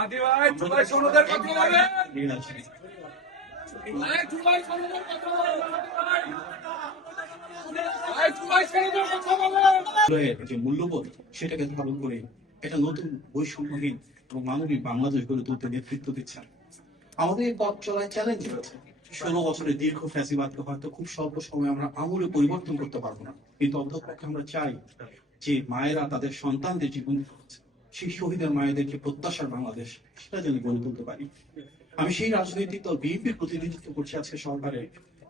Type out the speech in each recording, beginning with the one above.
আদি ভাই জুলাই সনদের কথা বলেন। ভাই জুলাই সনদের কথা বলেন। ভাই জুলাই সনদের কথা বলেন। যে মূল্যবোধ সেটাকে ধারণ করে এটা নতুন বৈষম্যহীন এবং মানবিক বাংলাদেশ গড়ে তুলতে নেতৃত্ব দিচ্ছেন। আমাদের এই পথ চলায় চ্যালেঞ্জ রয়েছে। 16 বছরের দীর্ঘ ফ্যাসিবাদকে হয়তো খুব স্বল্প সময়ে আমরা আমূলে পরিবর্তন করতে পারবো না, কিন্তু অন্ততপক্ষে আমরা চাই যে মায়েরা তাদের সন্তানদের জীবন দিচ্ছে, সেই শহীদের মায়েদেরকে প্রত্যাশার বাংলাদেশ সেটা যেন গড়ে তুলতে পারি। আমি সেই রাজনৈতিক দল বিএনপির প্রতিনিধিত্ব করছি আজকে সরকারে,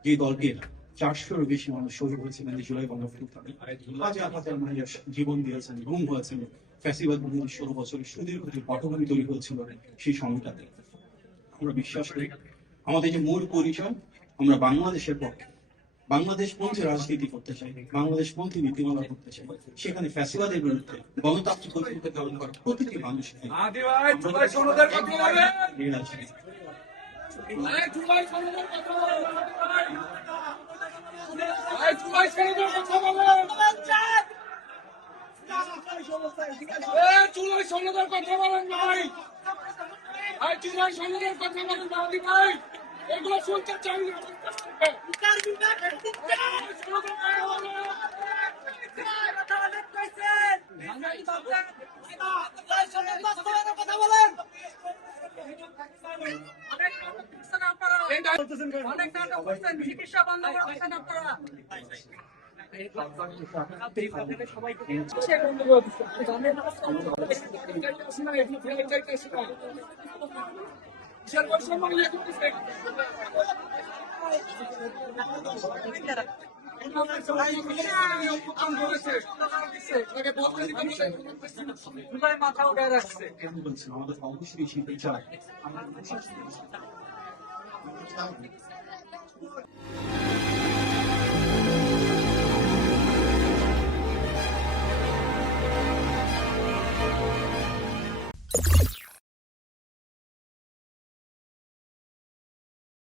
যে দলটির 400-এরও বেশি মানুষ শহীদ হয়েছিলেন এই জুলাই গণঅভ্যুত্থানে। হাজার হাজার মানুষ জীবন দিয়েছেন, গুম হয়েছেন ফ্যাসিবাদ বিরোধী 16 বছরের সুদীর্ঘ যে পটভূমি তৈরি হয়েছিল সেই সময়টাতে। আমরা বিশ্বাস করি আমাদের যে মূল পরিচয়, আমরা বাংলাদেশের পক্ষে, বাংলাদেশ পন্থী রাজনীতি করতে চাই, বাংলাদেশ পন্থী নীতিমালা করতে চাই। সেখানে ফ্যাসিবাদের বিরুদ্ধে গণতান্ত্রিক ঐক্যকে ধারণ করা প্রতিটি মানুষকে আদি ভাই জুলাই সনদের কথা বলেন। ভাই জুলাই সনদের কথা বলেন। ভাই জুলাই সনদের কথা বলেন। জুলাই সনদের কথা বলেন ভাই। ভাই জুলাই সনদের কথা বলেন আদি ভাই। এগুলো শুনতে চাই না। অনেক নাটক করছেন, চিকিৎসা বন্ধ করছেন আপনারা। মাথা উঠে রাখছে। আমাদের অবশ্যই সেই বিচার